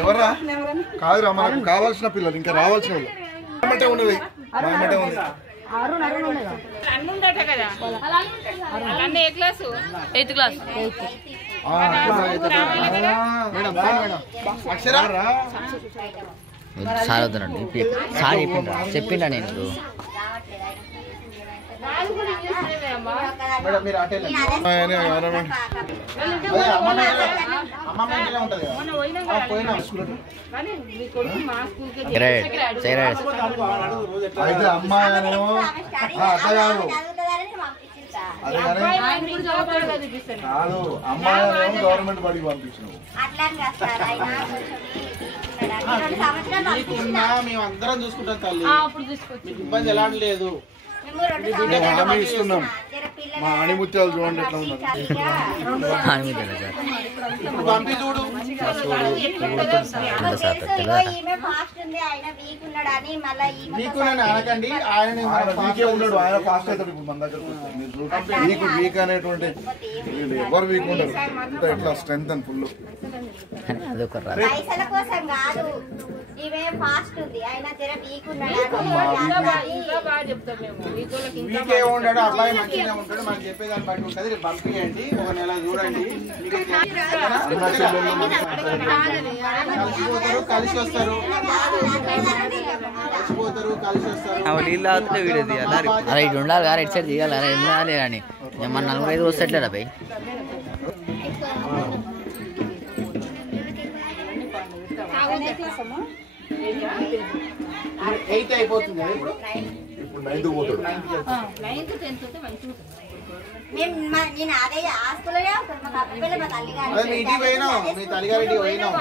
ఎవర్రా కాదురా మనకు కావాల్సిన పిల్లలు ఇంకా రావాల్సిన వాళ్ళు ఉన్నది సార్ వద్దనండి సార్ చెప్పిండా నేను అయితే అమ్మాయినేమో కాదు అమ్మాయినేమో గవర్నమెంట్ బడికి పంపించినావు. మేమందరం చూసుకుంటాం తల్లి, మీకు ఇబ్బంది ఎలాంటి లేదు. హామీ ఇస్తున్నాం. మా అణిముత్యాలు చూడండి ఎట్లా ఉన్నారు. పంపి చూడు. అనకండి ఆయన వీకే ఉన్నాడు, ఆయన ఫాస్ట్ అవుతాడు. ఇప్పుడు మన దగ్గర వీక్ వీక్ అనేటువంటి ఎవరు వీక్ ఉండరు. ఇట్లా స్ట్రెంత్ అని ఫుల్ పైసల కోసం కాదు, ఇవే ఫాస్ట్ ఉంది. ఆయన జర వీక్ ఉన్నాడు. వీకే ఉంటాడు, అబ్బాయి మంచిగా ఉంటాడు. మనం చెప్పేదాన్ని బట్టి ఉంటుంది. పంపించండి, ఒక నెల చూడండి. కలిసిపోతారు, కలిసి వస్తారు, కలిసిపోతారు, కలిసి వస్తారు. అరే ఇటు ఉండాలి కదా, ఇటు సైడ్ దిగాలి. అరే ఉండాలి అని మన 4-5 వస్తట్లేదా భయ్? ఎయిత్ అయిపోతుంది ఇప్పుడు. ఇప్పుడు 9th పోతాడు. నేను అదే ఆ స్కూల్లో మీ తల్లిగారి పోయినావు, మీ తల్లిగారి పోయినావు.